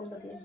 কোনটা দিয়ে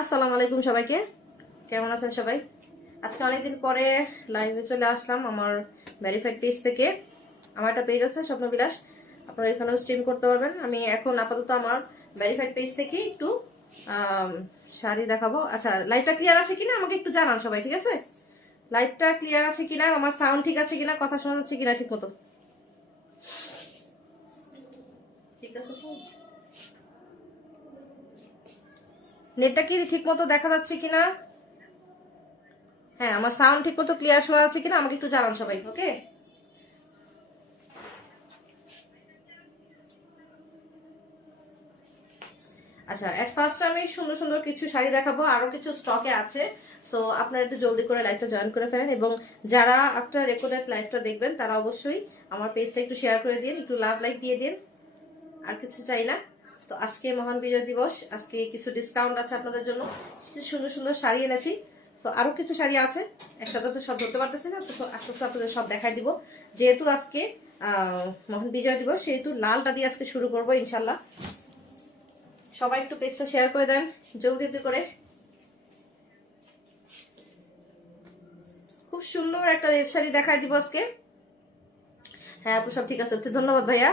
আসসালামু আলাইকুম সবাইকে, কেমন আছেন সবাই? আজকে অনেকদিন পরে লাইভে চলে আসলাম আমার ভেরিফাইড পেজ থেকে। আমার একটা পেজ আছে স্বপ্নবিলাস, আপনারা এখানেও স্ট্রিম করতে পারবেন। আমি এখন আপাতত আমার ভেরিফাইড পেজ থেকে একটু শাড়ি দেখাবো। আচ্ছা, লাইভটা ক্লিয়ার আছে কিনা আমাকে একটু জানান সবাই, ঠিক আছে? লাইভটা ক্লিয়ার আছে কিনা, আমার সাউন্ড ঠিক আছে কিনা, কথা শোনা যাচ্ছে কিনা ঠিক মতো? ঠিক আছে, নেটটা কি ঠিক মতো দেখা যাচ্ছে কিনা? হ্যাঁ, আমার সাউন্ড ঠিক মতো ক্লিয়ার শোনা যাচ্ছে কিনা আমাকে একটু জানান সবাই, ওকে? আচ্ছা, এট ফার্স্ট আমি সুন্দর সুন্দর কিছু শাড়ি দেখাবো, আরো কিছু স্টকে আছে। সো আপনারা একটু জলদি করে লাইভটা জয়েন করে ফেলেন, এবং যারা আফটার রেকর্ডেড লাইভটা দেখবেন তারা অবশ্যই আমার পেজটা একটু শেয়ার করে দিন, একটু লাভ লাইক দিয়ে দিন, আর কিছু চাই না। তো আজকে মহান বিজয় দিবস, আজকে কিছু ডিসকাউন্ট আছে আপনাদের জন্য, কিছু সুন্দর সুন্দর শাড়ি এনেছি। সো আরো কিছু শাড়ি আছে, একসাথে তো সব ধরতে পারতেছি না, তো আস্তে আস্তে আপনাদের সব দেখাই দিব। যেহেতু আজকে মহান বিজয় দিবস, সেহেতু লালটা দিয়ে আজকে শুরু করবো ইনশাল্লাহ। সবাই একটু পেজটা শেয়ার করে দেন জলদি করে। খুব সুন্দর একটা রেড শাড়ি দেখাই দিব আজকে। হ্যাঁ আপু, সব ঠিক আছে, ধন্যবাদ ভাইয়া।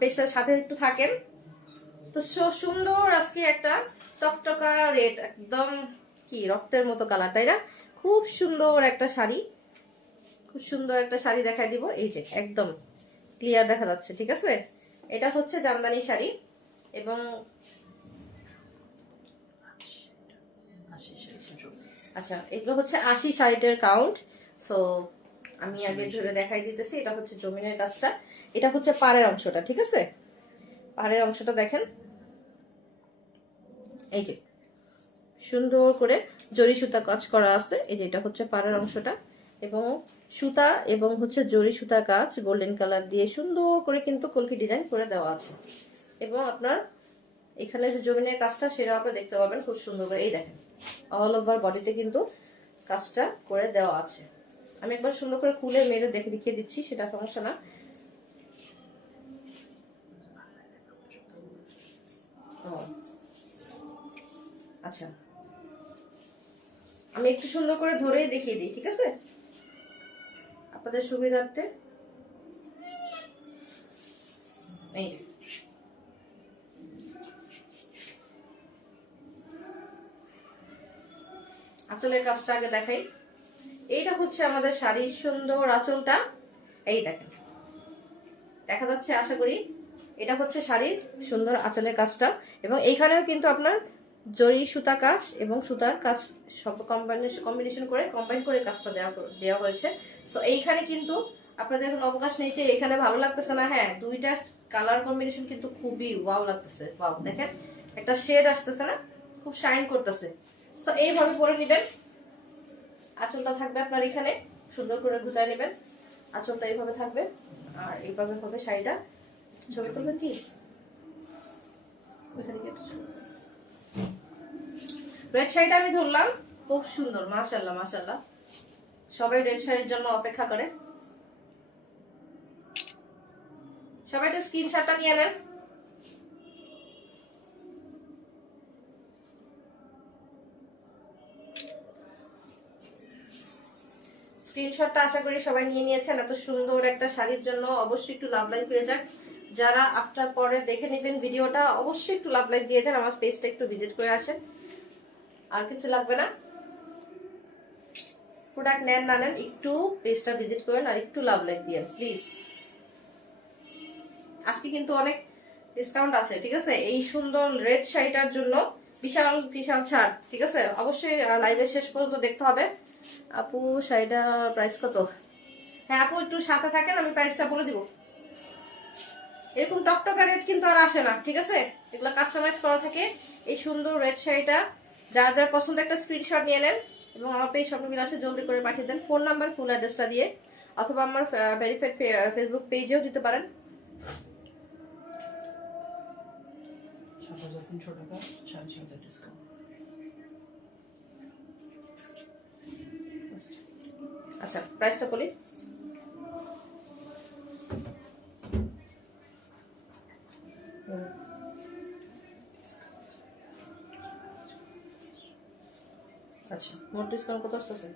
পেজটার সাথে একটু থাকেন। তো সুন্দর আজকে একটা টকটকা রেড, একদম কি রক্তের মতো কালার, তাই না? খুব সুন্দর একটা শাড়ি, খুব সুন্দর একটা শাড়ি দেখাই দিব। এই যে একদম ক্লিয়ার দেখা যাচ্ছে, ঠিক আছে? এটা হচ্ছে জামদানি শাড়ি, এবং আচ্ছা, এগুলো হচ্ছে 80 শাড়িটার কাউন্ট। সো আমি আগে ধরে দেখাই দিতেছি। এটা হচ্ছে জমিনের কাজটা, এটা হচ্ছে পাড়ের অংশটা, ঠিক আছে? পাড়ের অংশটা দেখেন, এই যে সুন্দর করে জরি সুতা কাজ করা আছে। এই যে এটা হচ্ছে পাড়ের অংশটা, এবং সুতা এবং হচ্ছে জরি সুতা কাজ গোল্ডেন কালার দিয়ে সুন্দর করে কিন্তু কলকি ডিজাইন করে দেওয়া আছে। এবং আপনার এখানে যে জমিনের কাজটা সেটা আপনারা দেখতে পাবেন খুব সুন্দর করে। এই দেখেন অল ওভার বডিতে কিন্তু কাজটা করে দেওয়া আছে। আমি একবার সুন্দর করে খুলে মেরে দেখিয়ে দিচ্ছি, সেটা সমস্যা না। আচ্ছা, আমি একটু সুন্দর করে ধরেই দেখিয়ে দিই, ঠিক আছে, আপনাদের সুবিধার্থে। এই যে আঁচলের কাজটা আগে দেখাই। এইটা হচ্ছে আমাদের শাড়ির সুন্দর আঁচলটা, এই দেখেন দেখা যাচ্ছে আশা করি। এটা হচ্ছে শাড়ির সুন্দর আঁচলের কাজটা, এবং এইখানেও কিন্তু আপনার জরি সুতা কাজ এবং সুতার কাজ সব কম্বিনেশন করে কম্বাইন করে কাজটা দেওয়া হয়েছে। সো এইখানে কিন্তু আপনাদের কোনো অবকাশ নেই যে এখানে ভালো লাগতেছে না। হ্যাঁ, দুইটা কালার কম্বিনেশন কিন্তু খুবই ওয়াও লাগতেছে। ওয়াও, দেখেন একটা শেড আসতেছে না, খুব শাইন করতেছে। সো এইভাবে পরে নেবেন। আঁচলটা থাকবে আপনার এখানে, সুন্দর করে গুজায় নেবেন। আঁচলটা এইভাবে থাকবে, আর এইভাবে হবে শাড়িটা। ছবি তুলবেন কি? রেড শাড়িটা আমি ধরলাম, খুব সুন্দর, মাশাআল্লাহ মাশাআল্লাহ। সবাই রেড শাড়ির জন্য অপেক্ষা করে। সবাই একটু স্ক্রিনশটটা নিয়ে নেন। স্ক্রিনশটটা আশা করি সবাই নিয়ে নিয়েছেন। এত সুন্দর একটা শাড়ির জন্য অবশ্যই একটু লাভ লাইক হয়ে যাক। যারা আফটার পরে দেখে নেবেন ভিডিওটা, অবশ্যই একটু লাভ লাইক দিয়ে দেন, আমার পেজটা একটু ভিজিট করে আসেন। আর কিছু লাগবে না, প্রোডাক্ট নেন না নেন একটু পেজটা ভিজিট করেন আর একটু লাভ লাইক দিয়েন প্লিজ। আজকে কিন্তু অনেক ডিসকাউন্ট আছে, ঠিক আছে? এই সুন্দর রেড শাড়িটার জন্য বিশাল বিশাল ছাড়, ঠিক আছে? অবশ্যই লাইভের শেষ পর্যন্ত দেখতে হবে। আপু শাড়িটার প্রাইস কত? হ্যাঁ আপু, একটু সাথে থাকেন, আমি প্রাইসটা বলে দিব। এরকম টকটকা রেড কিন্তু আর আসে না, ঠিক আছে? এগুলো কাস্টমাইজ করা থাকে। এই সুন্দর রেড শাড়িটা যার যার পছন্দ একটা স্ক্রিনশট নিয়ে নেন এবং আমার পেজ স্বপ্ন বিলাসে জলদি করে পাঠিয়ে দেন ফোন নাম্বার, ফুল অ্যাড্রেসটা দিয়ে, অথবা আমার ভেরিফাইড ফেসবুক পেজেও দিতে পারেন। ৭,৩০০ টাকা, ৬,৫০০ ডিসকাউন্ট। আচ্ছা, প্রাইসটা বলি। আচ্ছা, মোট ডিসকাউন্ট কত আসতেছে?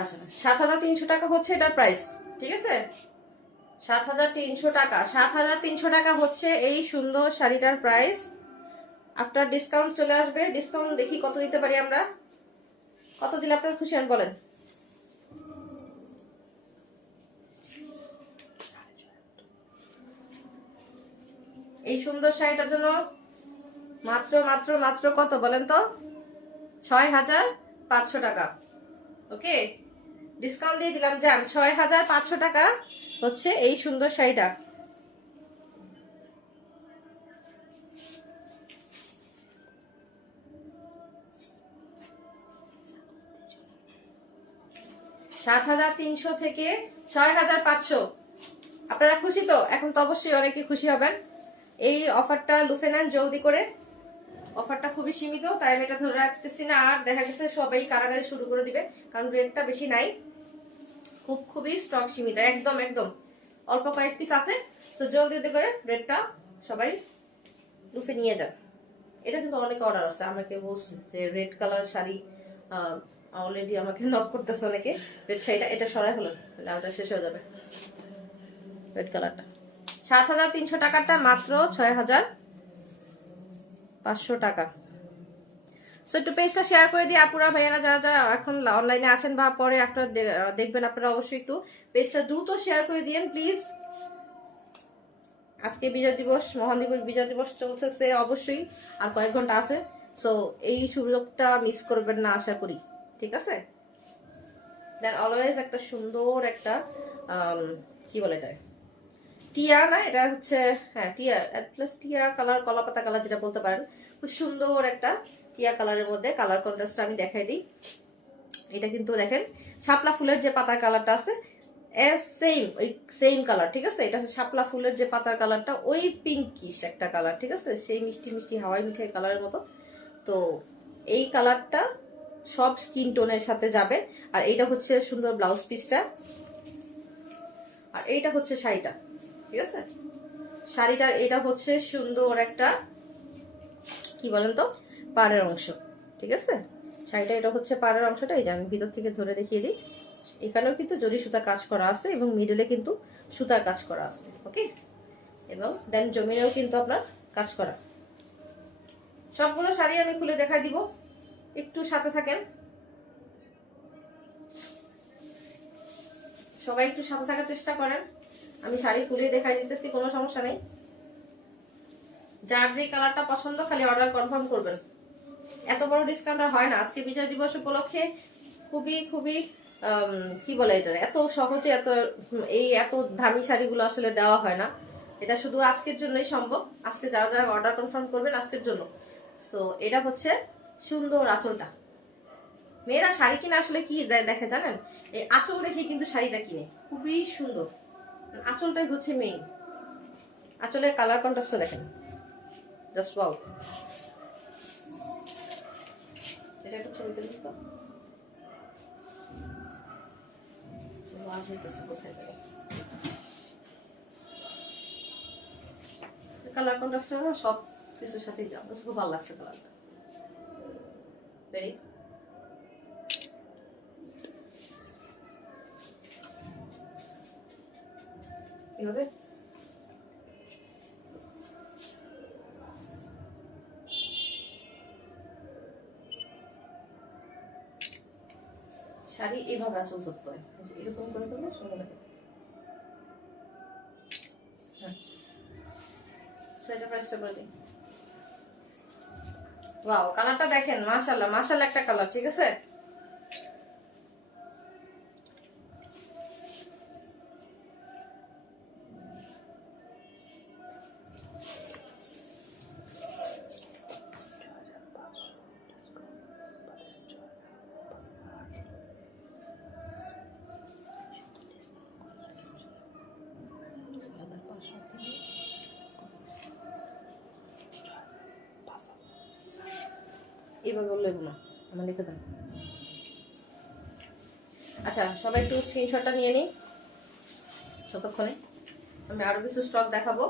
আচ্ছা, ৭,৩০০ টাকা হচ্ছে এটার প্রাইস, ঠিক আছে? ৭,৩০০ টাকা, ৭,৩০০ টাকা হচ্ছে এই সুন্দর শাড়িটার প্রাইস। আফটার ডিসকাউন্ট চলে আসবে। ডিসকাউন্ট দেখি কত দিতে পারি আমরা, কত দিলে আপনার খুশি হন বলেন? এই সুন্দর শাড়িটার জন্য মাত্র মাত্র মাত্র কত বলেন তো? ৬,৫০০ টাকা। ওকে, ডিসকাউন্ট দিয়ে দিলাম, যান ৬,৫০০ টাকা হচ্ছে এই সুন্দর শাড়িটা। $7,300 থেকে 6,500। আপনারা খুশি তো? এখন তো অবশ্যই অনেকে খুশি হবেন। এই অফারটা লুফে নেন জলদি করে। অফারটা খুবই সীমিত, তাই আমি এটা ধরে রাখতেছি না। আর দেখা গেছে সবাই কারাগারি শুরু করে দিবে, কারণ রেটটা বেশি নাই, খুবই স্টক সীমিত, একদম একদম অল্প কয়েক পিস আছে। তো জলদি করে রেটটা সবাই লুফে নিয়ে যান। এটা কিন্তু অনেক অর্ডার আছে, আমাকে বলছে যে রেড কালার শাড়ি অলরেডি আমাকে নক করতেছে অনেকে। রেড শাড়িটা এটা সরাই হলো, ওটা শেষ হয়ে যাবে। রেড কালারটা ৭,৩০০ টাকাটা মাত্র ৬,৫০০ টাকা। সো একটু পেজটা শেয়ার করে দিই আপুরা ভাইয়ারা, যারা যারা এখন অনলাইনে আছেন বা পরে একটা দেখবেন, আপনারা অবশ্যই একটু পেজটা দ্রুত শেয়ার করে দিয়েন প্লিজ। আজকে বিজয় দিবস, মহান দিবস, বিজয় দিবস চলতেছে অবশ্যই, আর কয়েক ঘন্টা আছে। সো এই সুযোগটা মিস করবেন না আশা করি, ঠিক আছে? দেন অলওয়েজ একটা সুন্দর একটা কি বলে এটা, টিয়া না, এটা হচ্ছে হ্যাঁ টিয়া প্লাস টিয়া কালার, কলাপাতা কালার যেটা বলতে পারেন। খুব সুন্দর একটা টিয়া কালারের মধ্যে কালার কন্ট্রাস্টটা আমি দেখাই দিই। এটা কিন্তু দেখেন শাপলা ফুলের যে পাতার কালারটা আছে সেম কালার, ঠিক আছে? এটা হচ্ছে শাপলা ফুলের যে পাতার কালারটা, ওই পিঙ্কিশ একটা কালার, ঠিক আছে? সেই মিষ্টি মিষ্টি হাওয়াই মিঠাই কালারের মতো। তো এই কালারটা সব স্কিন টোনের সাথে যাবে। আর এইটা হচ্ছে সুন্দর ব্লাউজ পিসটা, আর এইটা হচ্ছে শাড়িটা, ঠিক আছে? শাড়িটার এটা হচ্ছে সুন্দর একটা কি বলেন তো পাড়ের অংশ, ঠিক আছে? শাড়িটা এটা হচ্ছে পাড়ের অংশটা, এই যে আমি ভিতর থেকে ধরে দেখিয়ে দিই। এখানেও কিন্তু জরি সুতা কাজ করা আছে এবং মিডলে কিন্তু সুতার কাজ করা আছে, ওকে? এবং দেন জমিনেও কিন্তু আপনার কাজ করা। সবগুলো শাড়ি আমি খুলে দেখাই দিব, একটু সাথে থাকেন সবাই, একটু সাথে থাকার চেষ্টা করেন। আমি শাড়ি খুলে দেখাই দিতেছি, কোনো সমস্যা নেই। যার যে কালারটা পছন্দ খালি অর্ডার কনফার্ম করবেন। এত বড় ডিসকাউন্ট আর হয় না আজকে বিজয় দিবস উপলক্ষে। খুবই খুবই কি বলে এটা, এত সহজে এত দামি শাড়িগুলো আসলে দেওয়া হয় না। এটা শুধু আজকের জন্যই সম্ভব, আজকে যারা যারা অর্ডার কনফার্ম করবেন আজকের জন্য। সো এটা হচ্ছে সুন্দর আঁচলটা। মেয়েরা শাড়ি কিনে আসলে কি দেখে জানেন? এই আঁচল দেখে কিন্তু শাড়িটা কিনে, খুবই সুন্দর। আঁচলটাই হচ্ছে মেইন। আঁচলের কালার কন্ট্রাস্টটা দেখেন, জাস্ট ওয়াও। এটা একটা ছবি তুলি তো, কালার কন্ট্রাস্ট সব কিছুর সাথেই যাও, খুব ভালো লাগছে কালারটা। ভেরি এভাবে শাড়ি এইভাবে আঁচল ধরতে হয়, এরকম করে করলে সুন্দর লাগে। সেটা প্রাইসটা বলে দিই। ওয়াও, কালারটা দেখেন, মাশাআল্লাহ মাশাআল্লাহ একটা কালার, ঠিক আছে? 500 থেকে এইভাবে বললে না, আমার লিখে দেন। আচ্ছা, সবাই একটু স্ক্রিনশটটা নিয়ে নিই ততক্ষণে। আমি আরো কিছু স্টক দেখাবো,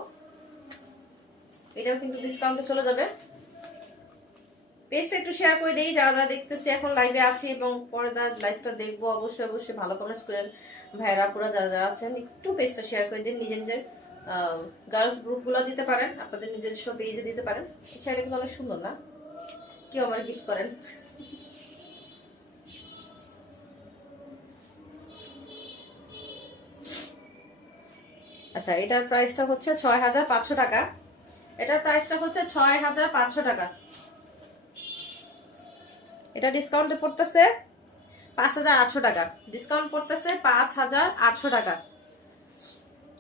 এটাও কিন্তু ডিসকাউন্টে চলে যাবে। পেজটা একটু শেয়ার করে দেই, যারা যারা দেখতেছি এখন লাইভে আছি এবং পরে লাইভটা দেখবো, অবশ্যই অবশ্যই ভালো কমেন্টস করেন ভাইরা পুরা যারা যারা আছেন। একটু পেজটা শেয়ার করে দিন, নিজের নিজের গার্লস গ্রুপগুলো দিতে পারেন, আপনাদের নিজস্ব পেজে দিতে পারেন। সেটা কিন্তু অনেক সুন্দর না? কেউ আমার গিফট করেন। আচ্ছা, এটার প্রাইসটা হচ্ছে 6500 টাকা। এটার প্রাইসটা হচ্ছে 6500 টাকা। এটা ডিসকাউন্টে পড়তেছে 5800 টাকা। ডিসকাউন্ট পড়তেছে 5800 টাকা।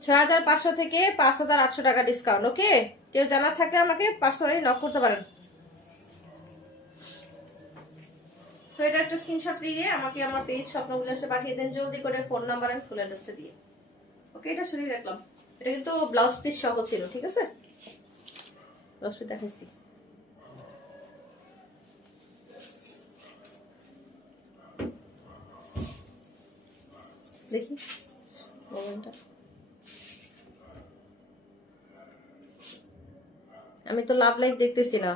6500 থেকে 5800 টাকা ডিসকাউন্ট। ওকে, কেউ জানার থাকলে আমাকে পার্সোনালি নক করতে পারেন। সো এটা একটা স্ক্রিনশট দিয়ে আমাকে আমার পেজ স্বপ্নবিলাসে পাঠিয়ে দেন জলদি করে, ফোন নাম্বার এন্ড ফুল অ্যাড্রেসটা দিয়ে। ওকে, এটা সরিয়ে রাখলাম। এটা কিন্তু ব্লাউজ পিস সহ ছিল, ঠিক আছে? ব্লাউজ পিস দেখাইছি। দেখি মোবাইলটা। আমি তো লাভ লাইভ দেখতেছি না,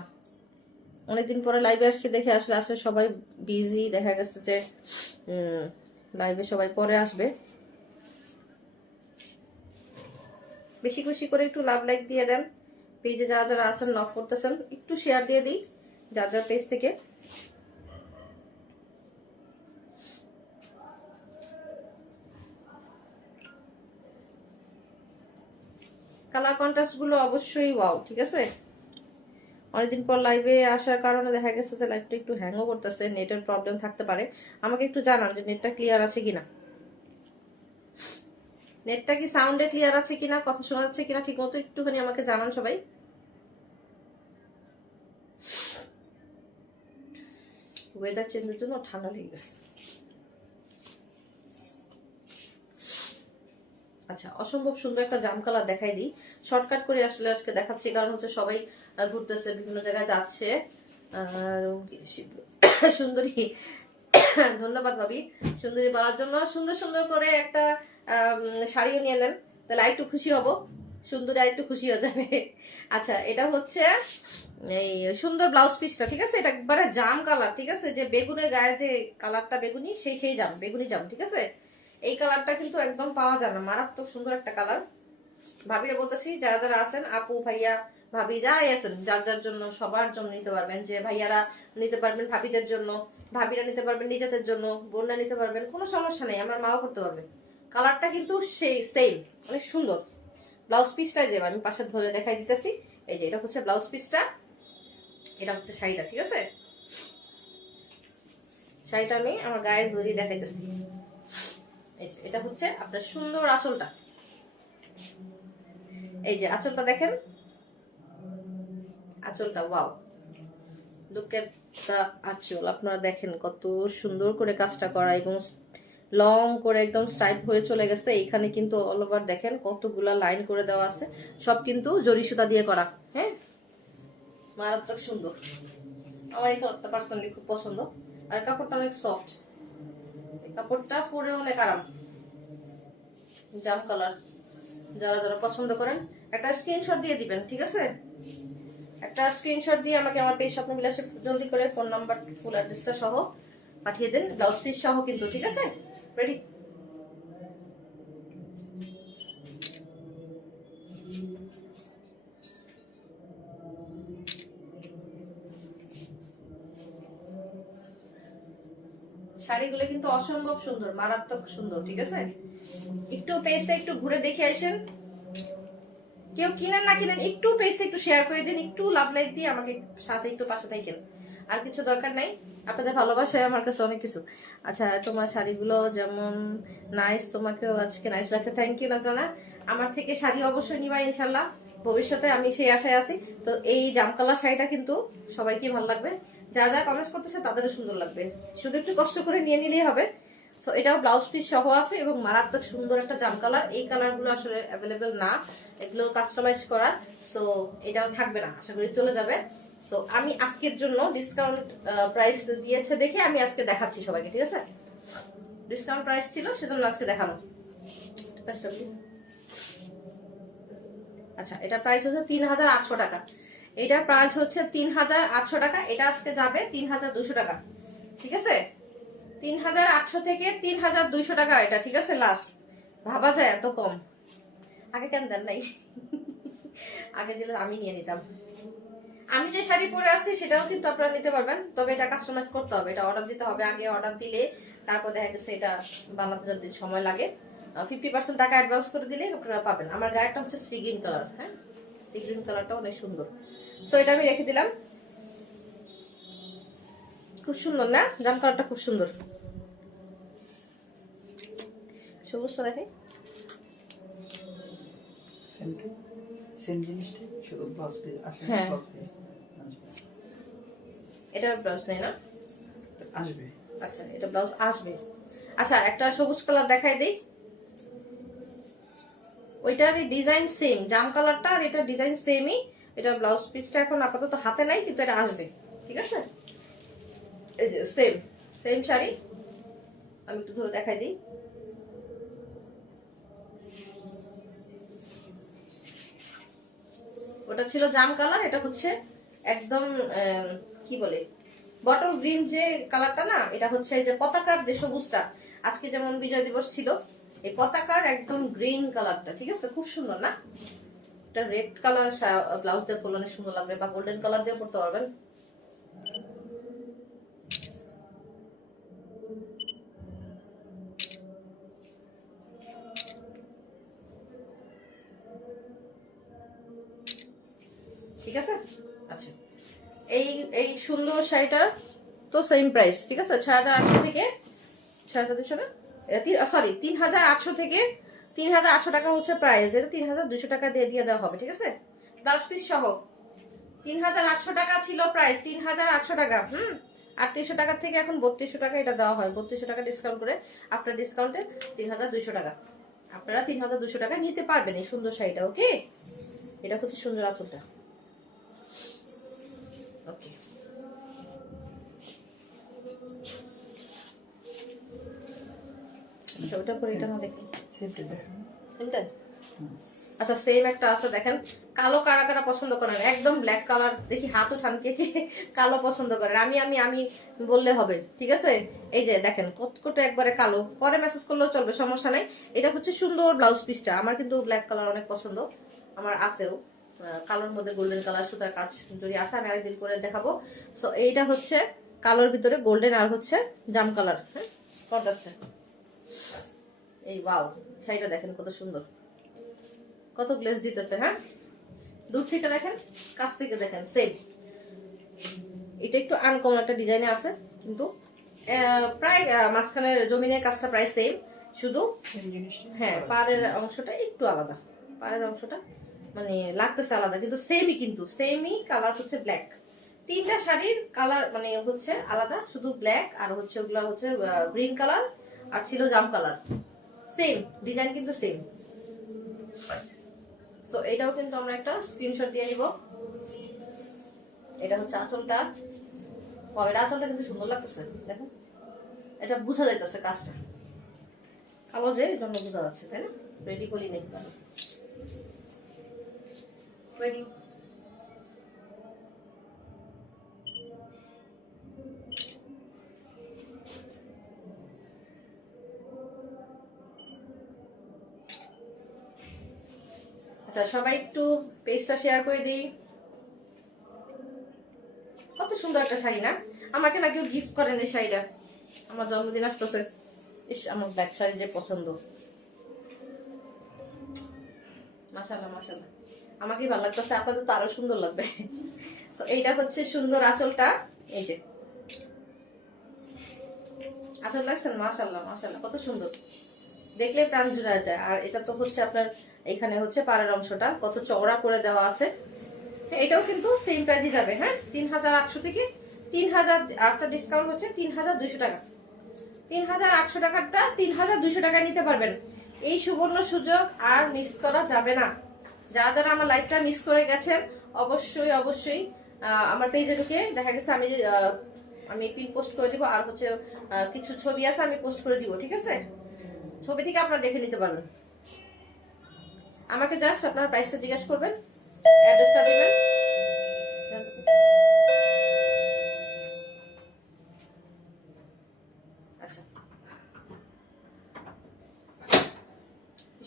অনেকদিন পরে লাইভে আসছে দেখে আসলে আসলে সবাই বিজি দেখা গেছে যে লাইভে সবাই পরে আসবে। বেশি খুশি করে একটু লাভ লাইক দিয়ে দেন, পেজে যারা যারা আছেন নক করতেছেন একটু শেয়ার দিয়ে দিই যার যার পেজ থেকে। কালার কন্ট্রাস্ট গুলো অবশ্যই ওয়াও, ঠিক আছে? অনেকদিন পর লাইভে আসার কারণে দেখা গেছে যে লাইভটা একটু হ্যাংও করতেছে, নেটের প্রবলেম থাকতে পারে। আমাকে একটু জানান যে নেটটা ক্লিয়ার আছে কিনা, নেটটা কি সাউন্ডে ক্লিয়ার আছে কিনা, কথা শোনা যাচ্ছে কিনা ঠিক মতো একটুখানি আমাকে জানান সবাই। ওয়েদার চেঞ্জের জন্য ঠান্ডা লেগে গেছে। আচ্ছা, অসম্ভব সুন্দর একটা জাম কালার দেখাই দিই, শর্টকাট করে আসলে আজকে দেখাচ্ছি কারণ হচ্ছে সবাই ঘুরতেছে, বিভিন্ন জায়গায় যাচ্ছে। সুন্দরী, ধন্যবাদ ভাবি সুন্দরী বলার জন্য। সুন্দর সুন্দর করে একটা শাড়িও নিয়ে নেন, তাহলে আরেকটু খুশি হব, সুন্দরী আরেকটু খুশি হয়ে যাবে। আচ্ছা, এটা হচ্ছে এই সুন্দর ব্লাউজ পিসটা, ঠিক আছে? এটা একবারে জাম কালার, ঠিক আছে? যে বেগুনের গায়ে যে কালারটা বেগুনি, সেই জাম, বেগুনি জাম, ঠিক আছে? এই কালারটা কিন্তু একদম পাওয়া যায় না, মারাত্মক সুন্দর একটা কালার। ভাবিরা বলতেছি যারা যারা আছেন, আপু ভাইয়া ভাবি যারাই আছেন, যার যার জন্য সবার জন্য নিতে পারবেন। যে ভাইয়ারা নিতে পারবেন ভাবিদের জন্য, ভাবিরা নিতে পারবেন নিজেদের জন্য, বোনরা নিতে পারবেন, কোনো সমস্যা নেই, আমার মাও করতে পারবে। কালারটা কিন্তু সেই সেম, অনেক সুন্দর। ব্লাউজ পিসটা যে আমি পাশে ধরে দেখাই দিতেছি, এই যে এটা হচ্ছে ব্লাউজ পিসটা, এটা হচ্ছে শাড়িটা, ঠিক আছে? শাড়িটা আমি আমার গায়ে ধরিয়ে দেখাইতেছি। এটা হচ্ছে আপনার সুন্দর আঁচলটা, এই যে আঁচলটা দেখেন, আঁচলটা ওয়াও, লুক এট দা আঁচল। আপনারা দেখেন কত সুন্দর করে কাজটা করা এবং লং করে একদম স্ট্রাইপ হয়ে চলে গেছে। এইখানে কিন্তু অল ওভার দেখেন কতগুলা লাইন করে দেওয়া আছে, সব কিন্তু জরি সুতা দিয়ে করা। হ্যাঁ, মারাত্মক সুন্দর, আমার এই কালারটা পার্সোনালি খুব পছন্দ। আর কাপড়টা অনেক সফট, কাপড়টা পরে অনেক আরাম, জাম কালার। যারা যারা পছন্দ করেন একটা স্ক্রিনশট দিয়ে দিবেন, ঠিক আছে? একটা স্ক্রিনশট দিয়ে আমাকে আমার পেজ স্বপ্নবিলাসে জলদি করে ফোন নাম্বার ফুল অ্যাড্রেসটা সহ পাঠিয়ে দেন, ব্লাউজ পিস সহ কিন্তু, ঠিক আছে? রেডি? শাড়িগুলো কিন্তু অসম্ভব সুন্দর, মারাত্মক সুন্দর, ঠিক আছে? একটু পেজটা একটু ঘুরে দেখে আসেন, কেউ কিনেন না কিনেন একটু পেজটা একটু শেয়ার করে দিন, একটু লাভ লাইক দিয়ে আমাকে সাথে একটু পাশে থাকেন, আর কিছু দরকার নাই। আপনাদের ভালোবাসায় আমার কাছে অনেক কিছু। আচ্ছা, তোমার শাড়িগুলো যেমন নাইস, তোমাকেও আজকে নাইস লাগছে, থ্যাংক ইউ নাজানা। আমার থেকে শাড়ি অবশ্যই নিবা ইনশাল্লাহ, ভবিষ্যতে আমি সেই আশায় আছি। তো এই জামকালা শাড়িটা কিন্তু সবাইকে ভালো লাগবে, যারা যারা কমেন্টস করতেছে তাদেরও সুন্দর লাগবে, শুধু একটু কষ্ট করে নিয়ে নিলেই হবে। সো এটাও ব্লাউজ পিস সহ আছে এবং মারাত্মক সুন্দর একটা জাম কালার। এই কালারগুলো আসলে অ্যাভেলেবেল না, এগুলো কাস্টমাইজ করা। সো এটাও থাকবে না, আশা করি চলে যাবে। সো আমি আজকের জন্য ডিসকাউন্ট প্রাইস দিয়েছে দেখে আমি আজকে দেখাচ্ছি সবাইকে, ঠিক আছে? ডিসকাউন্ট প্রাইস ছিল সেজন্য আজকে দেখানো। আচ্ছা, এটার প্রাইস হচ্ছে 3800 টাকা। এটার প্রাইস হচ্ছে 3800 টাকা। এটা আজকে যাবে 3200 টাকা, ঠিক আছে? 3800 থেকে 3200 টাকা এটা, ঠিক আছে? লাস্ট ভাবা যায় এত কম? আগে কেন দেন নাই? আগে দিলে আমি নিয়ে নিতাম। আমি যে শাড়ি পরে আসছি সেটাও কিন্তু আপনারা নিতে পারবেন, তবে এটা কাস্টমাইজ করতে হবে, এটা অর্ডার দিতে হবে। আগে অর্ডার দিলে তারপর দেখা গেছে এটা বানাতে যদি সময় লাগে, 50% টাকা অ্যাডভান্স করে দিলে আপনারা পাবেন। আমার গায়েরটা হচ্ছে সি গ্রিন কালার, হ্যাঁ, সি গ্রিন কালারটা অনেক সুন্দর। সো এটা আমি রেখে দিলাম। খুব সুন্দর না? জাম কালারটা খুব সুন্দর। সবুজটা দেখে সেম জিনিসটা শুধু ব্লাউজ পিস আসে। হ্যাঁ, ব্লাউজ পিস এটা ব্লাউজ নেই না? আসবে। আচ্ছা, এটা ব্লাউজ আসবে। আচ্ছা, একটা সবুজ কালার দেখাই দেই। ওইটার ডিজাইন সেম, জাম কালারটা আর এটা ডিজাইন সেমই। এটা ব্লাউজ পিসটা এখন আপাতত হাতে নাই, কিন্তু এটা আসবে, ঠিক আছে? এই যে সেম সেম শাড়ি, আমি একটু ধরে দেখাই দিই। ওটা ছিল জাম কালার, এটা হচ্ছে একদম কি বলে বটল গ্রিন যে কালারটা না, এটা হচ্ছে এই যে পতাকার যে সবুজটা, আজকে যেমন বিজয় দিবস ছিল, এই পতাকার একদম গ্রিন কালারটা, ঠিক আছে? খুব সুন্দর না? এটা রেড কালার ব্লাউজ দিয়ে পরলে অনেক সুন্দর লাগবে, বা গোল্ডেন কালার দিয়ে পরতে পারবেন। ঠিক আছে? আচ্ছা, এই এই সুন্দর শাড়িটার তো সেম প্রাইস, ঠিক আছে? 6800 থেকে 6200 না, সরি 3800 থেকে 3800 টাকা হচ্ছে প্রাইস। এটা 3200 টাকা দিয়ে দেওয়া হবে, ঠিক আছে? ব্লাউজ পিস সহ 3800 টাকা ছিল প্রাইস, 3800 টাকা। 3800 টাকা থেকে এখন 3200 টাকা এটা দেওয়া হয়, 3200 টাকা ডিসকাউন্ট করে। আফটার ডিসকাউন্টে 3200 টাকা। আপনারা 3200 টাকা নিতে পারবেন এই সুন্দর শাড়িটা, ওকে? এটা হচ্ছে সুন্দর আঁচলটা, ওকে। আচ্ছা, ওটা পরে এটা না দেখি, সেমটা দেখুন। সেমটা? আচ্ছা, সেম একটা আছে, দেখেন। কালো কারা কারা পছন্দ করেন? একদম ব্ল্যাক কালার, দেখি হাত উঠান কে কে কালো পছন্দ করেন। আমি আমি আমি বললে হবে, ঠিক আছে? এই যে দেখেন, কটকটে একবারে কালো, পরে মেসেজ করলেও চলবে, সমস্যা নাই। এটা হচ্ছে সুন্দর ব্লাউজ পিসটা। আমার কিন্তু ব্ল্যাক কালার অনেক পছন্দ, আমার আছেও। কালোর মধ্যে গোল্ডেন কালার সুতার কাজ যদি আসে আমি আরেকদিন করে দেখাবো। সো এইটা হচ্ছে কালোর ভিতরে গোল্ডেন আর হচ্ছে জাম কালার, হ্যাঁ, কন্ট্রাস্টে। এই ওয়াও, শাড়িটা দেখেন কত সুন্দর, কত গ্লেজ দিতেছে, হ্যাঁ? দূর থেকে দেখেন, কাছ থেকে দেখেন, সেম। এটা একটু আনকমন একটা ডিজাইনে আছে, কিন্তু প্রায় মাঝখানের জমিনের কাজটা প্রায় সেম, শুধু হ্যাঁ পাড়ের অংশটা একটু আলাদা। পাড়ের অংশটা মানে লাগতেছে আলাদা, কিন্তু সেমই, কিন্তু সেমই কালার হচ্ছে ব্ল্যাক। তিনটা শাড়ির কালার মানে হচ্ছে আলাদা, শুধু ব্ল্যাক আর হচ্ছে ওগুলা হচ্ছে গ্রিন কালার আর ছিল জাম কালার। সেম ডিজাইন কিন্তু সেম। সো এটাও কিন্তু আমরা একটা স্ক্রিনশট দিয়ে নিব। এটা হচ্ছে আঁচলটা। এটা আঁচলটা কিন্তু সুন্দর লাগতেছে, দেখো, এটা বোঝা যাইতেছে কাজটা কালো, যে এটা বোঝা যাচ্ছে, তাই না? রেডি করি নেই, রেডি। আচ্ছা, সবাই একটু পেজটা শেয়ার করে দিই। কত সুন্দর একটা শাড়ি না? আমাকে না কেউ গিফট করেন এই শাড়িটা, আমার জন্মদিন আসতেছে। ইস, আমার ব্ল্যাক শাড়ি যে পছন্দ। মাশাআল্লাহ মাশাআল্লাহ, আমাকেই ভালো লাগতেছে, আপনাদের তো আরো সুন্দর লাগবে। তো এইটা হচ্ছে সুন্দর আঁচলটা, এই যে আঁচল লাগছেন, মাশাআল্লাহ মাশাআল্লাহ, কত সুন্দর, দেখলে প্রাণ জুড়ে যায়। আর এটা তো হচ্ছে আপনার এখানে হচ্ছে পাড়ের অংশটা কত চওড়া করে দেওয়া আছে। এটাও কিন্তু সেম প্রাইসে যাবে, হ্যাঁ, 3800 থেকে 3000, আফটার ডিসকাউন্ট হচ্ছে 3200 টাকা। 3800 টাকারটা 3200 টাকায় নিতে পারবেন। এই সুবর্ণ সুযোগ আর মিস করা যাবে না। যারা যারা আমার লাইভটা মিস করে গেছেন অবশ্যই অবশ্যই আমার পেজে ঢুকে দেখা গেছে আমি পিন পোস্ট করে দিব, আর হচ্ছে কিছু ছবি আছে আমি পোস্ট করে দিব, ঠিক আছে? ছবি থেকে আপনারা দেখে নিতে পারবেন। আমাকে জাস্ট আপনার প্রাইসটা জিজ্ঞাসা করবেন, অ্যাড্রেসটা দিবেন। আচ্ছা,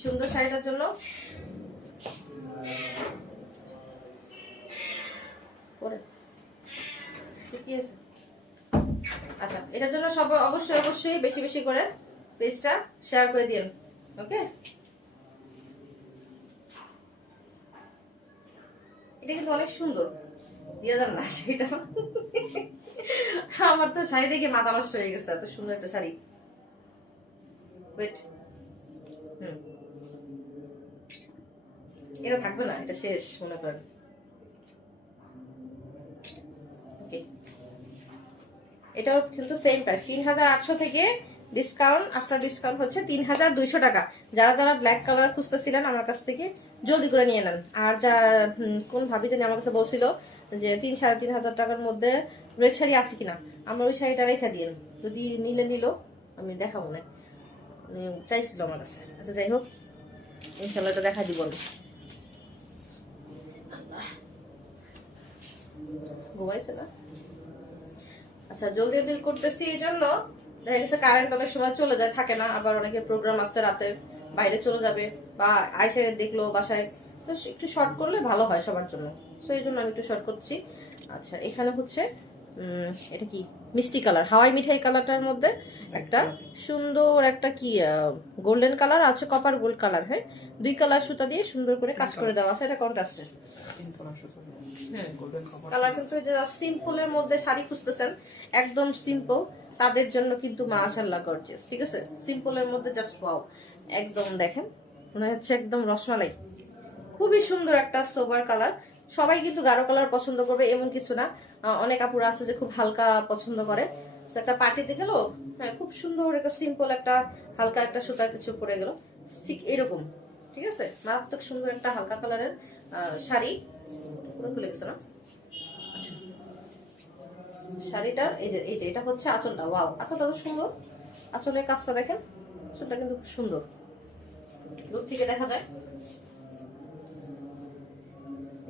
সুন্দর শাড়িটার জন্য কি আছে? আচ্ছা, এটার জন্য সব অবশ্যই অবশ্যই বেশি বেশি করে পেজটা শেয়ার করে দিন, ওকে? এটা কিন্তু অনেক সুন্দর, দিয়ে দেন না শাড়িটা। আমার তো শাড়ি দেখে মাথা নষ্ট হয়ে গেছে, এত সুন্দর একটা শাড়ি। ওয়েট, এটা থাকবে না, এটা শেষ মনে করেন। ওকে, এটাও কিন্তু সেম প্রাইস 3800 থেকে ডিসকাউন্ট, আফটার ডিসকাউন্ট হচ্ছে 3200 টাকা। যারা যারা ব্ল্যাক কালার খুঁজতেছিলেন আমার কাছ থেকে জলদি করে নিয়ে নেন। আর যা কোন ভাবি জানি আমার কাছে বলছিল যে 3-3500 টাকার মধ্যে রেড শাড়ি আছে কিনা, আমরা ওই শাড়িটা রেখে দিন, যদি নিল আমি দেখাবো না, চাইছিল আমার কাছে। আচ্ছা যাই হোক, ইনশাল্লাহ এটা দেখা দিব আমি। ঘুমাইছে না? আচ্ছা, জলদি জলদি করতেছি এই জন্য দেখা গেছে কারেন্ট অনেক সময় চলে যায়, থাকে না, আবার অনেকের প্রোগ্রাম আছে রাতে, বাইরে চলে যাবে বা আইসে দেখলো বাসায়, তো একটু শর্ট করলে ভালো হয় সবার জন্য, তো এই জন্য আমি একটু শর্ট করছি। আচ্ছা, এখানে হচ্ছে এটা কি মিষ্টি কালার, হাওয়াই মিঠাই কালারটার মধ্যে একটা সুন্দর একটা কি গোল্ডেন কালার আছে, কপার গোল্ড কালার, হ্যাঁ, দুই কালার সুতা দিয়ে সুন্দর করে কাজ করে দেওয়া আছে। এটা কন্ট্রাস্টে কালার, কিন্তু যে সিম্পলের মধ্যে শাড়ি খুঁজতেছেন একদম সিম্পল, তাদের জন্য কিন্তু মাশাআল্লাহ গর্জিয়াস, ঠিক আছে? সিম্পলের মধ্যে জাস্ট ওয়াও, একদম দেখেন মনে হচ্ছে একদম রসমালাই, খুবই সুন্দর একটা সোবার কালার। সবাই কিন্তু গাঢ় কালার পছন্দ করবে এমন কিছু না, অনেক আপুরা আছে যে খুব হালকা পছন্দ করে, তো একটা পার্টিতে গেল, হ্যাঁ, খুব সুন্দর একটা সিম্পল একটা হালকা একটা সুতা কিছু পরে গেল, ঠিক এরকম, ঠিক আছে? মারাত্মক সুন্দর একটা হালকা কালারের শাড়ি, পুরো খুলে গেছে না? আচ্ছা, শাড়িটার এই যে এটা হচ্ছে আঁচলটা, ওয়াও, আঁচলটা তো সুন্দর, আঁচলের কাজটা দেখেন, আঁচলটা কিন্তু খুব সুন্দর, দূর থেকে দেখা যায়।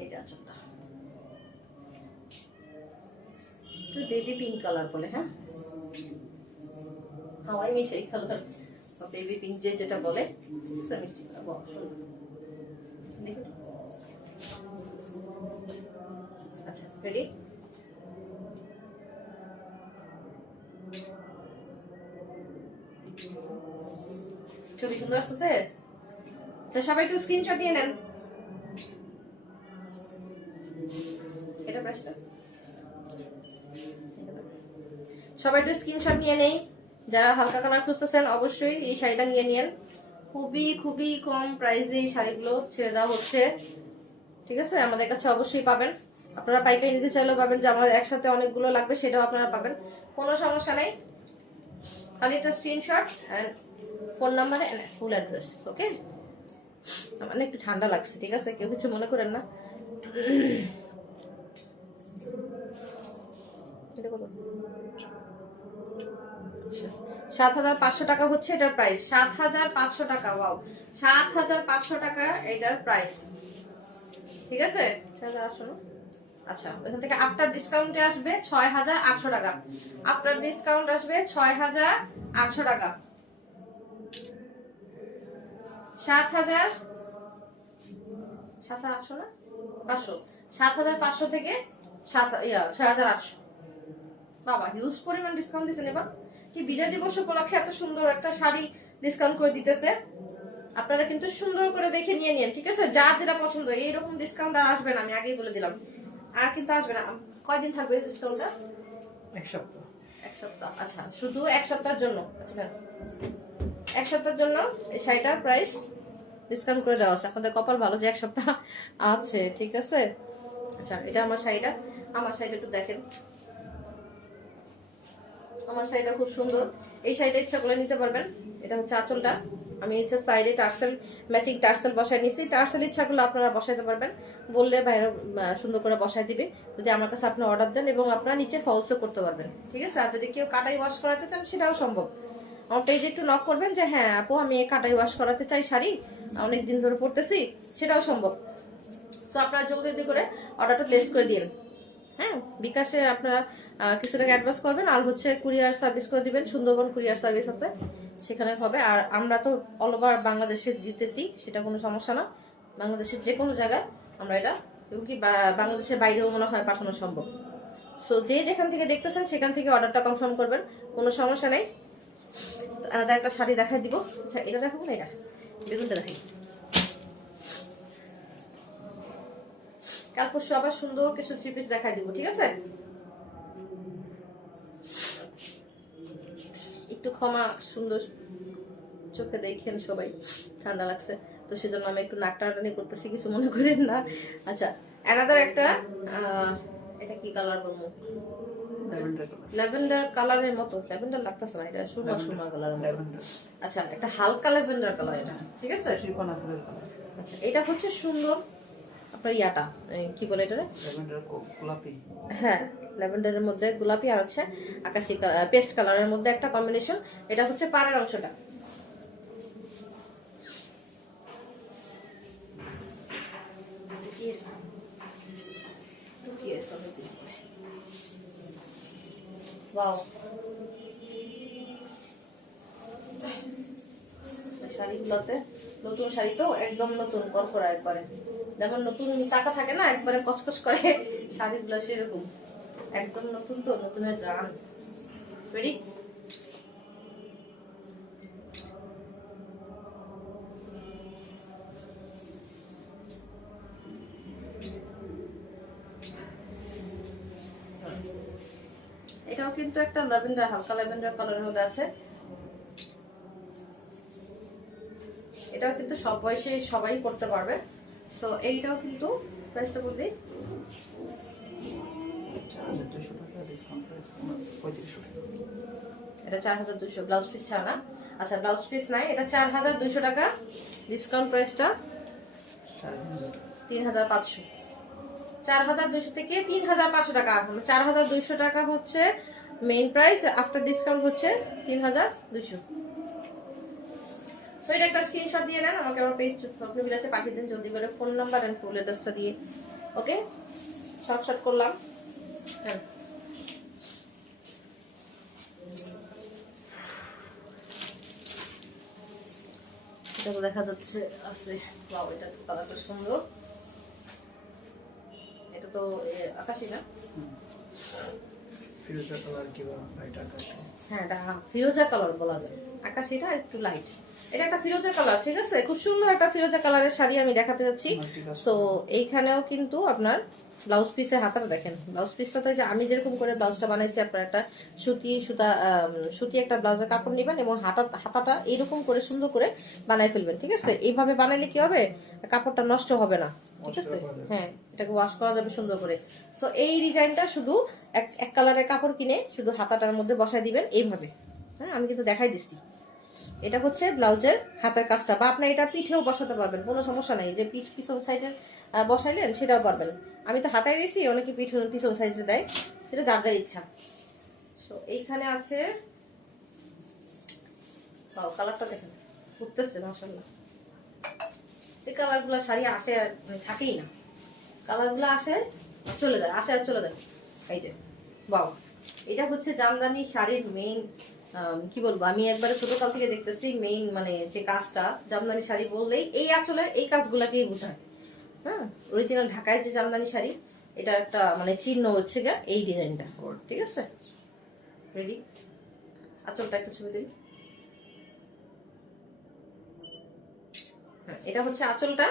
এই যে আঁচলটা বেবি পিঙ্ক কালার বলে, হ্যাঁ, হাওয়াই মিঠাই কালার বা বেবি পিঙ্ক যে যেটা বলে, মিষ্টি কালার, ওয়াও, সুন্দর। দেখুন, আচ্ছা, রেডি? ছবি সুন্দর আসতেছে? আচ্ছা, সবাই একটু স্ক্রিনশট নিয়ে নেন। এটা প্রাইসটা সবাই একটু স্ক্রিনশট নিয়ে নেই। যারা হালকা কালার খুঁজতেছেন অবশ্যই এই শাড়িটা নিয়ে নিন, খুবই খুবই কম প্রাইসে এই শাড়িগুলো ছেড়ে দেওয়া হচ্ছে, ঠিক আছে? আমাদের কাছে অবশ্যই পাবেন, আপনারা পাইকারি নিতে চাইলেও পাবেন, যে আমার একসাথে অনেকগুলো লাগবে সেটাও আপনারা পাবেন, কোনো সমস্যা নেই। খালি একটা screenshot and phone number and full address, okay? আমার একটু ঠান্ডা লাগছে, ঠিক আছে? কেউ কিছু মনে করেন না। এটা কত? 7500 টাকা হচ্ছে এটার প্রাইস, 7500 টাকা, ওয়াও, 7500 টাকা এটার প্রাইস, ঠিক আছে? 7800 না? আচ্ছা, এখান থেকে আফটার ডিসকাউন্টে আসবে 6800 টাকা, আফটার ডিসকাউন্ট আসবে 6800 টাকা, 7800 না 500, 7500 থেকে 6800। বাবা, হিউজ পরিমাণ ডিসকাউন্ট দিচ্ছেন এবার, কি বিজয় দিবস উপলক্ষে এত সুন্দর একটা শাড়ি ডিসকাউন্ট করে দিতেছে। আপনারা কিন্তু সুন্দর করে দেখে নিয়ে নিন, ঠিক আছে? যার যেটা পছন্দ, এইরকম ডিসকাউন্ট আর আসবে না, আমি আগেই বলে দিলাম, আর কিন্তু আসবে না। কয়দিন থাকবে ডিসকাউন্টটা? এক সপ্তাহ। এক সপ্তাহ, আচ্ছা, শুধু এক সপ্তাহের জন্য। আচ্ছা, এক সপ্তাহের জন্য এই শাড়িটার প্রাইস ডিসকাউন্ট করে দেওয়া আছে। আপনাদের কপাল ভালো যে এক সপ্তাহ আছে, ঠিক আছে? আচ্ছা, এটা আমার শাড়িটা, আমার শাড়িটা একটু দেখেন, আমার শাড়িটা খুব সুন্দর। এই শাড়িটা ইচ্ছা করলে নিতে পারবেন। এটা হচ্ছে আঁচলটা। আমি হচ্ছে সাইডে টার্সেল, ম্যাচিং টার্সেল বসায় নিয়েছি। টার্সেল ইচ্ছা করলে আপনারা বসাইতে পারবেন, বললে বাইরে সুন্দর করে বসায় দিবে যদি আমার কাছে আপনি অর্ডার দেন, এবং আপনারা নিচে ফলসও করতে পারবেন, ঠিক আছে। আর যদি কেউ কাটাই ওয়াশ করাতে চান সেটাও সম্ভব। আমার পেজে একটু নক করবেন যে হ্যাঁ আপু আমি কাটাই ওয়াশ করাতে চাই শাড়ি, অনেকদিন ধরে পরতেছি, সেটাও সম্ভব। সো আপনারা জলদি করে অর্ডারটা প্লেস করে দিন। হ্যাঁ, বিকাশে আপনারা কিছু টাকা অ্যাডভান্স করবেন, আর হচ্ছে কুরিয়ার সার্ভিস করে দিবেন। সুন্দরবন কুরিয়ার সার্ভিস আছে, সেখানে হবে। আর আমরা তো অল ওভার বাংলাদেশে দিতেছি, সেটা কোনো সমস্যা না। বাংলাদেশের যে কোনো জায়গায় আমরা এটা, এবং কি বাংলাদেশের বাইরেও মনে হয় পাঠানো সম্ভব। সো যে যেখান থেকে দেখতেছেন সেখান থেকে অর্ডারটা কনফার্ম করবেন, কোনো সমস্যা নেই। আলাদা একটা শাড়ি দেখাই দিব। আচ্ছা এটা দেখাবো না, এটা বেগুনটা দেখাই। কাল পরশু আবার সুন্দর কিছু থ্রি পিস দেখাই দিব, ঠিক আছে। একটু ক্ষমা, সুন্দর চোখে দেখেন সবাই, ঠান্ডা লাগছে তো সেজন্য আমি একটু নাক টানাটানি করতেছি, কিছু মনে করেন না। আচ্ছা অ্যানাদার একটা এটা কি কালার বলবো, ল্যাভেন্ডার কালারের মতো। ল্যাভেন্ডার লাগতেছে না, এটা সুরমা সুরমা কালারের মতো। আচ্ছা একটা হালকা ল্যাভেন্ডার কালার এটা, ঠিক আছে। আচ্ছা এটা হচ্ছে সুন্দর আপনার ইয়াটা কি বলে এটা, গোলাপি। হ্যাঁ ল্যাভেন্ডারের মধ্যে গোলাপি আর হচ্ছে আকাশি পেস্ট কালারের মধ্যে একটা কম্বিনেশন। এটা হচ্ছে পাড়ের অংশটা। ওয়াও, শাড়িগুলোতে নতুন শাড়ি তো একদম নতুন করকরা, একবারে যেমন নতুন টাকা থাকে না একবারে কচকচ করে, শাড়িগুলো সেরকম একদম নতুন, তো নতুনের গান। রেডি? এটাও কিন্তু একটা ল্যাভেন্ডার, হালকা ল্যাভেন্ডার কালারের মধ্যে আছে। এটাও কিন্তু সব বয়সে সবাই পড়তে পারবে। সো এইটাও কিন্তু প্রাইসটা বলতে এটা 4200 ব্লাউজ পিস ছাড়া না। আচ্ছা ব্লাউজ পিস নাই, এটা 4200 টাকা। ডিসকাউন্ট প্রাইসটা 3500। 4200 থেকে 3500 টাকা। 4200 টাকা হচ্ছে মেইন প্রাইস, আফটার ডিসকাউন্ট হচ্ছে 3200। সো এটা একটা স্ক্রিনশট দিয়ে নেন, আমাকে আমার পেজ স্বপ্ন বিলাসে পাঠিয়ে দিন জলদি করে, ফোন নাম্বার এন্ড ফুল অ্যাড্রেসটা দিয়ে। ওকে, শর্ট করলাম। হ্যাঁ এটা তো দেখা যাচ্ছে আছে। ওয়াও, এটা তো কালারটা সুন্দর। এটা তো আকাশি না, ফিরোজা কালার কিংবা লাইট আকাশি। হ্যাঁ এটা ফিরোজা কালার বলা যায়, আকাশিটা একটু লাইট। এটা একটা ফিরোজা কালার, ঠিক আছে। খুব সুন্দর একটা ফিরোজা কালারের শাড়ি আমি দেখাতে যাচ্ছি। সো এইখানেও কিন্তু আপনার ব্লাউজ পিসের হাতাটা দেখেন। ব্লাউজ পিসটা তো আমি যেরকম করে ব্লাউজটা বানাইছি, আপনার একটা সুতি একটা ব্লাউজের কাপড় নেবেন এবং হাতাটা এইরকম করে সুন্দর করে বানাই ফেলবেন, ঠিক আছে। এইভাবে বানাইলে কি হবে, কাপড়টা নষ্ট হবে না, ঠিক আছে। হ্যাঁ এটাকে ওয়াশ করা যাবে সুন্দর করে। সো এই ডিজাইনটা শুধু এক কালারের কাপড় কিনে শুধু হাতাটার মধ্যে বসাই দিবেন এইভাবে। হ্যাঁ আমি কিন্তু দেখাই দিচ্ছি। এটা হচ্ছে ব্লাউজের হাতের কাজটা, বা আপনি এটা পিঠেও বসাতে পারবেন, কোনো সমস্যা নাই। যে পিছন সাইডে বসাইলেন সেটাও পারবেন। আমি তো হাতায় দিয়েছি, অনেকে পিছন সাইডে দেয়, সেটা যার যার ইচ্ছা। সো এইখানে আছে কালারটা দেখেন, উঠতেছে মাশাআল্লাহ। এই কালারগুলো শাড়ি আসে আর থাকেই না, কালারগুলো আসে চলে যায়, আসে আর চলে যায়। এই যে বাহ, এটা হচ্ছে জামদানি শাড়ির মেইন কি বলবো, আমি একবারে ছোটকাল থেকে দেখতেছি মেইন মানে যে কাজটা, জামদানি শাড়ি বললেই এই আঁচলের এই কাজগুলাকেই বোঝায়। হ্যাঁ অরিজিনাল ঢাকায় যে জামদানি শাড়ি, এটা একটা মানে চিহ্ন হচ্ছে গা এই ডিজাইনটা, ঠিক আছে। রেডি? আঁচলটা একটা ছবি দিই। হ্যাঁ এটা হচ্ছে আঁচলটা,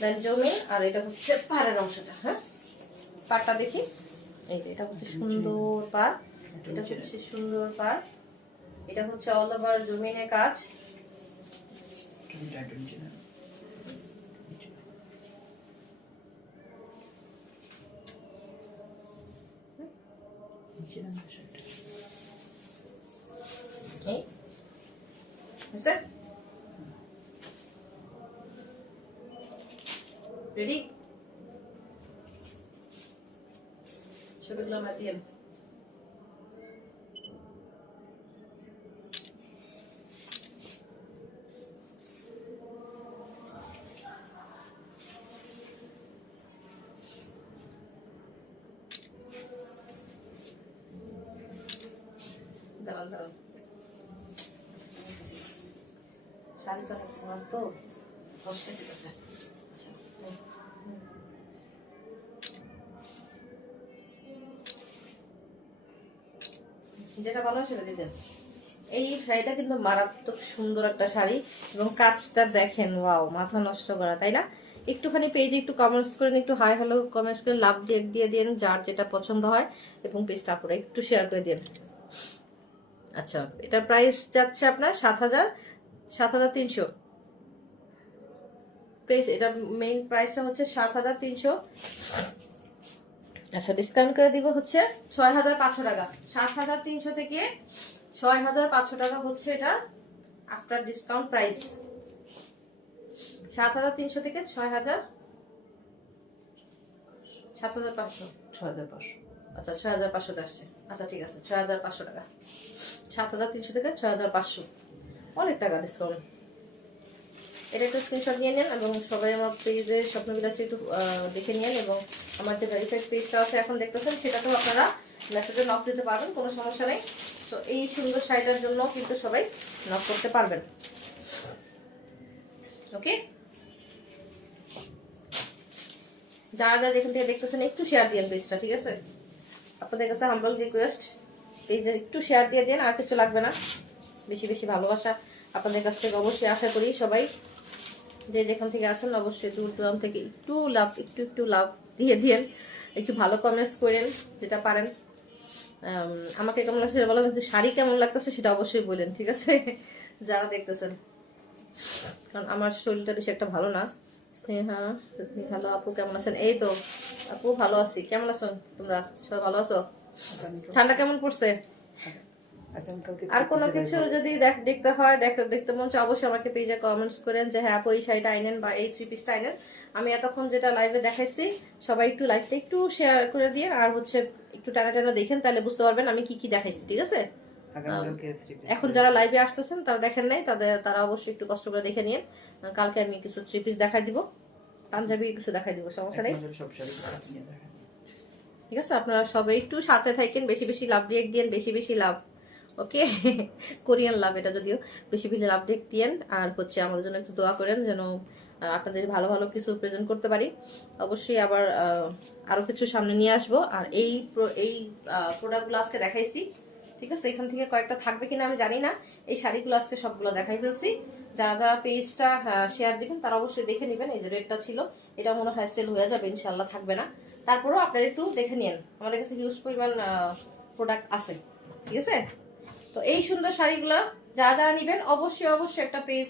দেন জমি, আর এটা হচ্ছে পাড়ের অংশটা। হ্যাঁ পাড়টা দেখি, এই যে এটা হচ্ছে সুন্দর পাড়, এটা হচ্ছে সুন্দর পাড়, এটা হচ্ছে অল ওভার জমিনের কাজ। এই হয়েছে? রেডি? ছবিগুলো আমার দিয়ে দাঁড়ান দাঁড়ান, শাড়ি তো আমার তো কষ্ট দিতেছে। আচ্ছা যেটা ভালো হয় সেটা দিয়ে দেন। এই শাড়িটা কিন্তু মারাত্মক সুন্দর একটা শাড়ি এবং কাজটা দেখেন, ওয়াও, মাথা নষ্ট করা, তাই না? একটুখানি পেজে একটু কমেন্টস করেন, একটু হাই হ্যালো কমেন্টস করে লাভ দিয়ে দিন যার যেটা পছন্দ হয়, এবং পেজটা আপনারা একটু শেয়ার করে দিন। আচ্ছা, এটার প্রাইস যাচ্ছে আপনার 7,300। পেজ এটার মেইন প্রাইসটা হচ্ছে 7,300। আচ্ছা, ডিসকাউন্ট করে দিব হচ্ছে 6,500 টাকা। 7,300 থেকে 6,500 টাকা হচ্ছে এটা আফটার ডিসকাউন্ট প্রাইস। 7,300 থেকে 7,500। 6,500। আচ্ছা, 6,500 আসছে। আচ্ছা ঠিক আছে, 6,500 টাকা। 7,300 থেকে 6,500, অনেক টাকা ডিসকাউন্ট। এটা একটা স্ক্রিনশট নিয়ে নেন এবং সবাই আমার পেজে স্বপ্নবিলাসী একটু দেখে নিন, এবং আমার যে ভেরিফাইড পেজটা আছে এখন দেখতেছেন সেটাতেও আপনারা মেসেজে নক দিতে পারবেন, কোনো সমস্যা নেই। তো এই সুন্দর শাড়িটার জন্য কিন্তু সবাই নক করতে পারবেন। ওকে, যারা যারা যেখান থেকে দেখতেছেন একটু শেয়ার দিন পেজটা, ঠিক আছে? আপনাদের কাছে হাম্বল রিকোয়েস্ট, পেজে একটু শেয়ার দিয়ে দিন, আর কিছু লাগবে না। বেশি বেশি ভালোবাসা আপনাদের কাছ থেকে অবশ্যই আশা করি। সবাই যে যেখান থেকে আছেন অবশ্যই দূর দূরান্ত থেকে একটু লাভ দিয়ে দিন, একটু ভালো কমেন্টস করেন যেটা পারেন। আমাকে কেমন লাগছে সেটা বলো, কিন্তু শাড়ি কেমন লাগতেছে সেটা অবশ্যই বলেন, ঠিক আছে? যারা দেখতেছেন, কারণ আমার শরীরটা বেশি একটা ভালো না। স্নেহা, হ্যালো আপু, কেমন আছেন? এই তো আপু ভালো আছি, কেমন আছেন তোমরা? সবাই ভালো আছো? ঠান্ডা কেমন পড়ছে? আর কোনো কিছু যদি দেখতে হয়, দেখতে মন চায়, অবশ্যই আমাকে পেজে কমেন্টস করেন যে হ্যাঁ আপু এই শাড়িটা আইনেন বা এই থ্রি পিসটা আইনেন। আমি এতক্ষণ যেটা লাইভে দেখাইছি সবাই একটু লাইভটা একটু শেয়ার করে দিয়ে আর হচ্ছে একটু টানা টানা দেখেন, তাহলে বুঝতে পারবেন আমি কি কি দেখাইছি, ঠিক আছে? এখন যারা লাইভে আসতেছেন তারা দেখেন নাই, তারা অবশ্যই একটু কষ্ট করে দেখে নিন। কালকে আমি কিছু থ্রি পিস দেখাই দিব, পাঞ্জাবি কিছু দেখাই দিব, সমস্যা নেই, ঠিক আছে? আপনারা সবাই একটু সাথে থাকেন, বেশি বেশি লাভ রিয়েক্ট দিন, বেশি বেশি লাভ, ওকে? কোরিয়ান লাভ এটা, যদিও বেশি বেশি লাভ রিয়েক্ট দিন। আর হচ্ছে আমাদের জন্য একটু দোয়া করেন যেন আপনাদের ভালো ভালো কিছু প্রেজেন্ট করতে পারি। অবশ্যই আবার আরো কিছু সামনে নিয়ে আসবো। আর এই প্রোডাক্টগুলো আজকে দেখাইছি, ঠিক আছে? এখান থেকে কয়েকটা থাকবে কিনা আমি জানি না। এই শাড়িগুলো আজকে সবগুলো দেখাই ফেলছি। যারা যারা পেজটা শেয়ার দিবেন তারা অবশ্যই দেখে নেবেন। এই যে রেটটা ছিল, এটা মনে হয় সেল হয়ে যাবে, ইনশাল্লাহ থাকবে না। তারপরেও আপনারা একটু দেখে নিন, আমাদের কাছে হিউজ পরিমাণ প্রোডাক্ট আছে, ঠিক আছে? তো এই সুন্দর শাড়িগুলো যারা যারা নেবেন অবশ্যই অবশ্যই একটা পেজ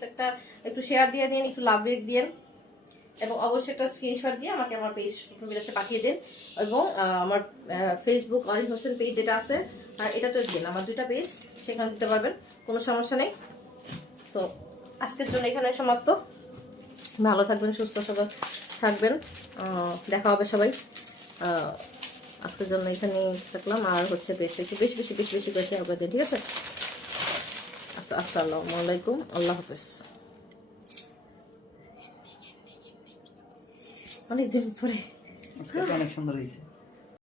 একটু শেয়ার দিয়ে দিন, একটু লাভ রেট দিন, এবং অবশ্যই একটা স্ক্রিনশট দিয়ে আমাকে আমার পেজ বিলাসে পাঠিয়ে দিন। এবং আমার ফেসবুক অরিন হোসেন পেজ যেটা আছে এটা তো দিন, আমার দুইটা পেজ, সেখানে দিতে পারবেন, কোনো সমস্যা নেই। সো আজকের জন্য এখানে সমাপ্ত। ভালো থাকবেন, সুস্থ সবল থাকবেন, দেখা হবে সবাই। আজকের জন্য এখানে থাকলাম। আর হচ্ছে বেশি বেশি করে শেয়ার করে দিন, ঠিক আছে? আসসালামু আলাইকুম, আল্লাহ হাফেজ। অনেকদিন পরে অনেক সুন্দর হয়েছে।